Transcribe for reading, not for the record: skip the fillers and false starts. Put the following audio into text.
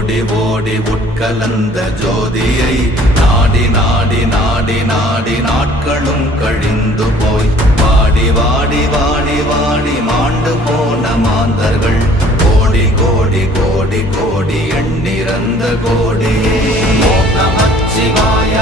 ஓடி ஓடி உட்கலந்த ஜோதியை நாடி நாடி நாடி நாடி நாட்களும் கழிந்து போய் வாடி வாடி வாடி வாடி மாண்டு போன மாந்தர்கள் கோடி கோடி கோடி கோடி எண்ணிறந்த கோடியே. ஓம் நமச்சிவாய.